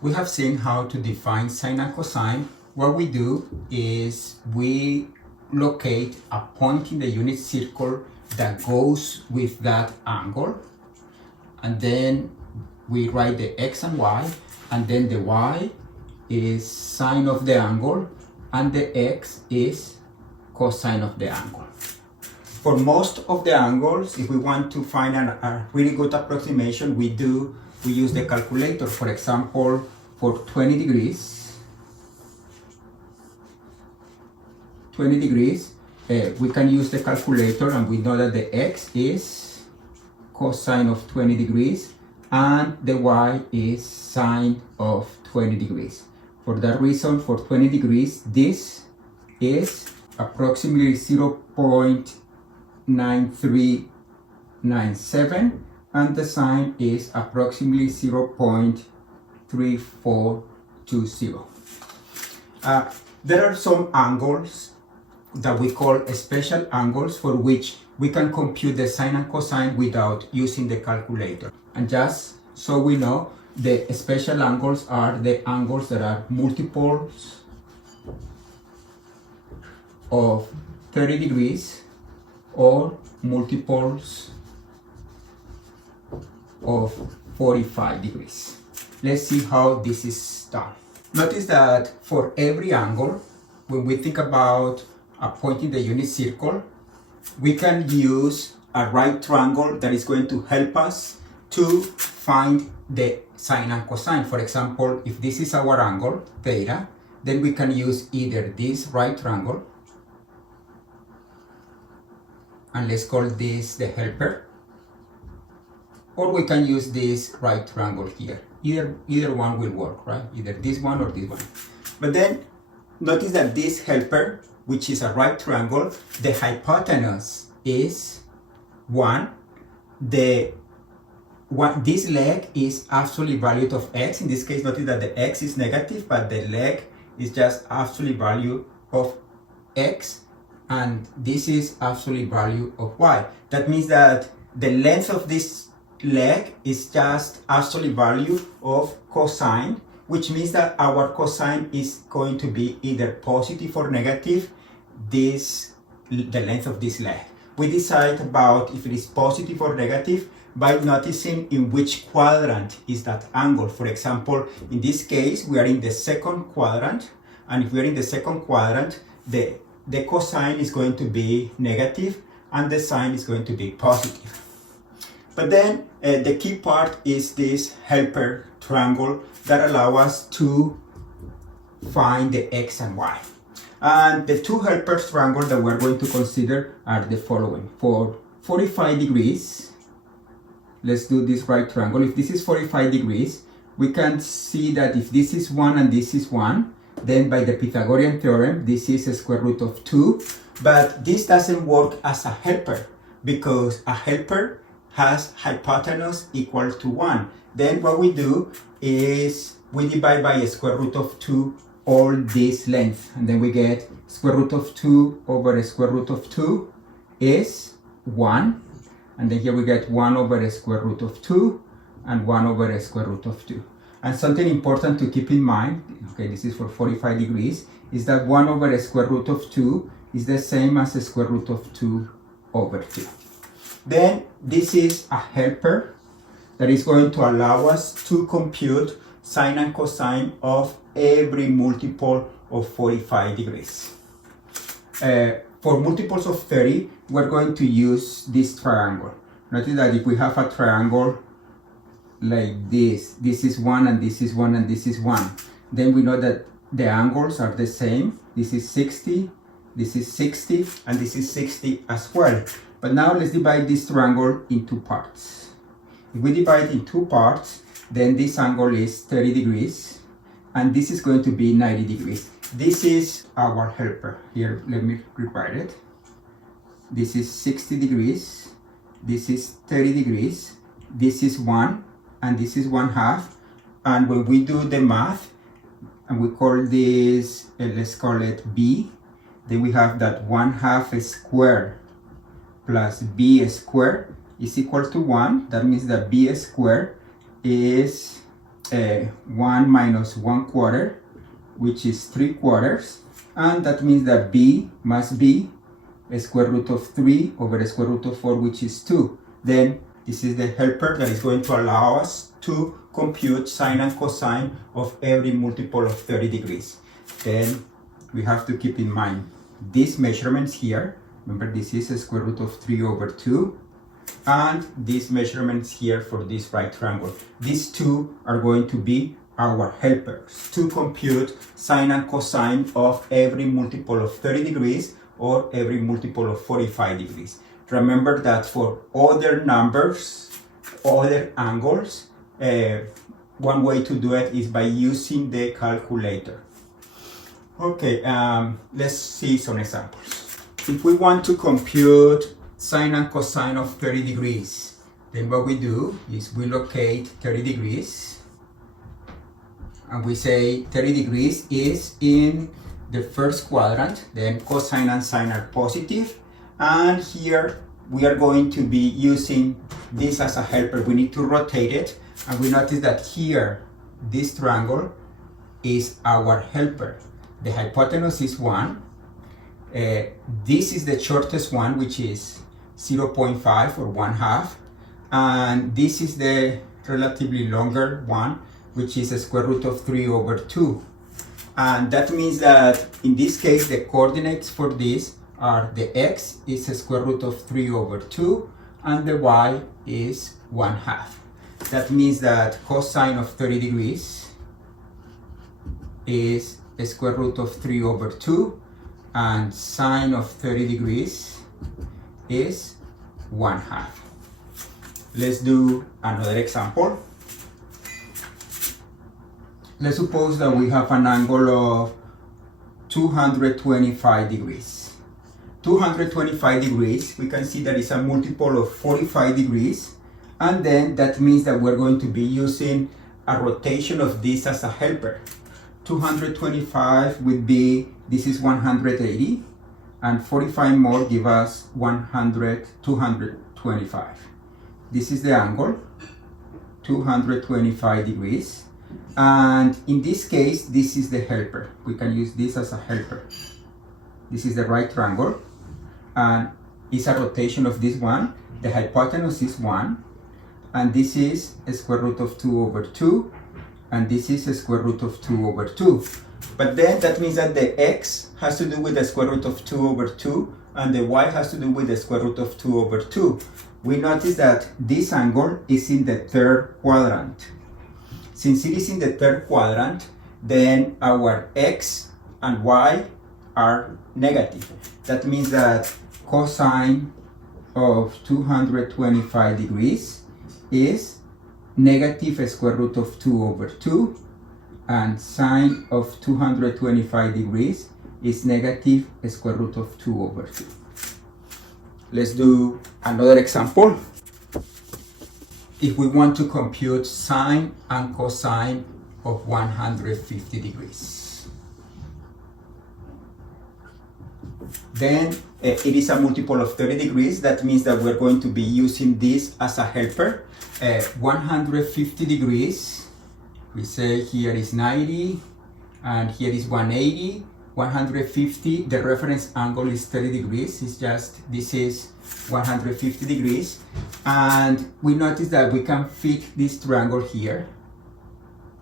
We have seen how to define sine and cosine. What we do is we locate a point in the unit circle that goes with that angle, and then we write the x and y, and then the y is sine of the angle and the x is cosine of the angle. For most of the angles, if we want to find a really good approximation, we use the calculator. For example, for 20 degrees, we can use the calculator, and we know that the x is cosine of 20 degrees and the y is sine of 20 degrees. For that reason, for 20 degrees, this is approximately 0.9397 and the sine is approximately 0.3420. There are some angles that we call special angles for which we can compute the sine and cosine without using the calculator. And just so we know, the special angles are the angles that are multiples of 30 degrees or multiples of 45 degrees. Let's see how this is done. Notice that for every angle, when we think about a point in the unit circle, we can use a right triangle that is going to help us to find the sine and cosine. For example, if this is our angle, theta, then we can use either this right triangle, and let's call this the helper, or we can use this right triangle here. Either one will work, right? Either this one or this one. But then notice that this helper, which is a right triangle, the hypotenuse is 1. This leg is absolute value of x. In this case, notice that the x is negative, but the leg is just absolute value of x, and this is absolute value of y. That means that the length of this leg is just absolute value of cosine, which means that our cosine is going to be either positive or negative, the length of this leg. We decide about if it is positive or negative by noticing in which quadrant is that angle. For example, in this case, we are in the second quadrant, and if we are in the second quadrant, the cosine is going to be negative and the sine is going to be positive. But then the key part is this helper triangle that allows us to find the x and y. And the two helper triangles that we're going to consider are the following. For 45 degrees, let's do this right triangle. If this is 45 degrees, we can see that if this is 1 and this is 1, then by the Pythagorean theorem, this is a square root of 2. But this doesn't work as a helper because a helper has hypotenuse equal to 1. Then what we do is we divide by a square root of 2 all this length, and then we get square root of 2 over a square root of 2 is 1, and then here we get 1 over a square root of 2 and 1 over a square root of 2. And something important to keep in mind, okay, this is for 45 degrees, is that 1 over a square root of 2 is the same as a square root of 2 over 2. Then this is a helper that is going to allow us to compute sine and cosine of every multiple of 45 degrees. For multiples of 30, we're going to use this triangle. Notice that if we have a triangle like this is 1 and this is 1 and this is 1, then we know that the angles are the same. This is 60, this is 60, and this is 60 as well. But now let's divide this triangle into parts. If we divide in two parts, then this angle is 30 degrees, and this is going to be 90 degrees. This is our helper. Here, let me rewrite it. This is 60 degrees, this is 30 degrees, this is 1, and this is 1/2. And when we do the math, and we call this, let's call it b, then we have that 1/2 squared plus b squared is equal to 1. That means that b squared is 1 minus 1/4, which is 3/4, and that means that b must be a square root of 3 over a square root of 4, which is 2. Then this is the helper that is going to allow us to compute sine and cosine of every multiple of 30 degrees. Then we have to keep in mind these measurements here. Remember, this is a square root of 3 over 2. And these measurements here for this right triangle. These two are going to be our helpers to compute sine and cosine of every multiple of 30 degrees or every multiple of 45 degrees. Remember that for other numbers, other angles, one way to do it is by using the calculator. Okay, let's see some examples. If we want to compute sine and cosine of 30 degrees, then what we do is we locate 30 degrees and we say 30 degrees is in the first quadrant, then cosine and sine are positive, and here we are going to be using this as a helper. We need to rotate it, and we notice that here this triangle is our helper. The hypotenuse is 1. This is the shortest one, which is 0.5 or 1/2, and this is the relatively longer one, which is a square root of 3 over 2. And that means that in this case the coordinates for this are the x is a square root of 3 over 2 and the y is 1/2. That means that cosine of 30 degrees is a square root of 3 over 2 and sine of 30 degrees is 1/2. Let's do another example. Let's suppose that we have an angle of 225 degrees. 225 degrees, we can see that it's a multiple of 45 degrees, and then that means that we're going to be using a rotation of this as a helper. 225 would be, this is 180, and 45 more give us 225. This is the angle, 225 degrees. And in this case, this is the helper. We can use this as a helper. This is the right triangle, and it's a rotation of this one. The hypotenuse is 1, and this is a square root of 2 over 2, and this is a square root of 2 over 2. But then that means that the x has to do with the square root of 2 over 2, and the y has to do with the square root of 2 over 2. We notice that this angle is in the third quadrant. Since it is in the third quadrant, then our x and y are negative. That means that cosine of 225 degrees is negative a square root of 2 over 2, and sine of 225 degrees is negative a square root of 2 over 2. Let's do another example. If we want to compute sine and cosine of 150 degrees, then it is a multiple of 30 degrees. That means that we're going to be using this as a helper. 150 degrees, we say here is 90, and here is 180. 150, the reference angle is 30 degrees. It's just, this is 150 degrees. And we notice that we can fit this triangle here.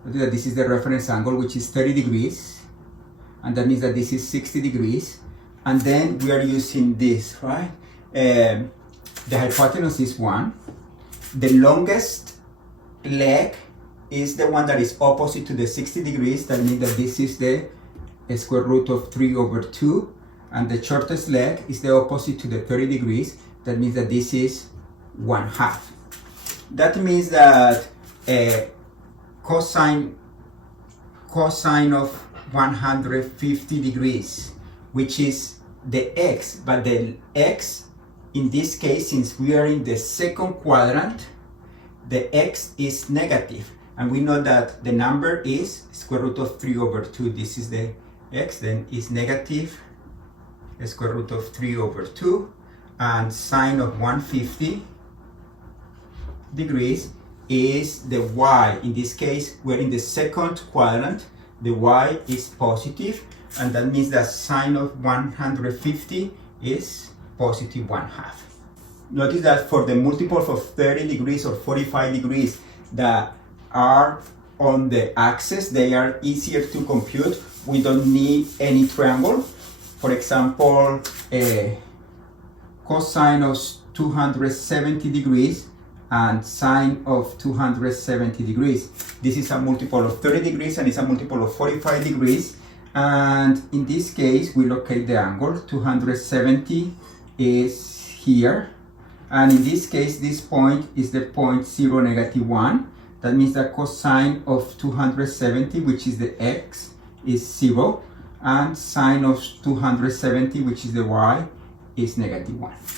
Notice that this is the reference angle, which is 30 degrees. And that means that this is 60 degrees. And then we are using this, right? The hypotenuse is 1. The longest leg is the one that is opposite to the 60 degrees. That means that this is the square root of 3 over 2. And the shortest leg is the opposite to the 30 degrees. That means that this is 1/2. That means that cosine of 150 degrees, which is the x, but the x in this case, since we are in the second quadrant, the x is negative, and we know that the number is square root of 3 over 2. This is the x, then is negative the square root of 3 over 2, and sine of 150 degrees is the y. In this case, we're in the second quadrant. The y is positive, and that means that sine of 150 is positive 1/2. Notice that for the multiples of 30 degrees or 45 degrees that are on the axis, they are easier to compute. We don't need any triangle. For example, cosine of 270 degrees and sine of 270 degrees. This is a multiple of 30 degrees and it's a multiple of 45 degrees. And in this case, we locate the angle. 270 is here. And in this case, this point is the point 0, -1. That means that cosine of 270, which is the x, is 0. And sine of 270, which is the y, is -1.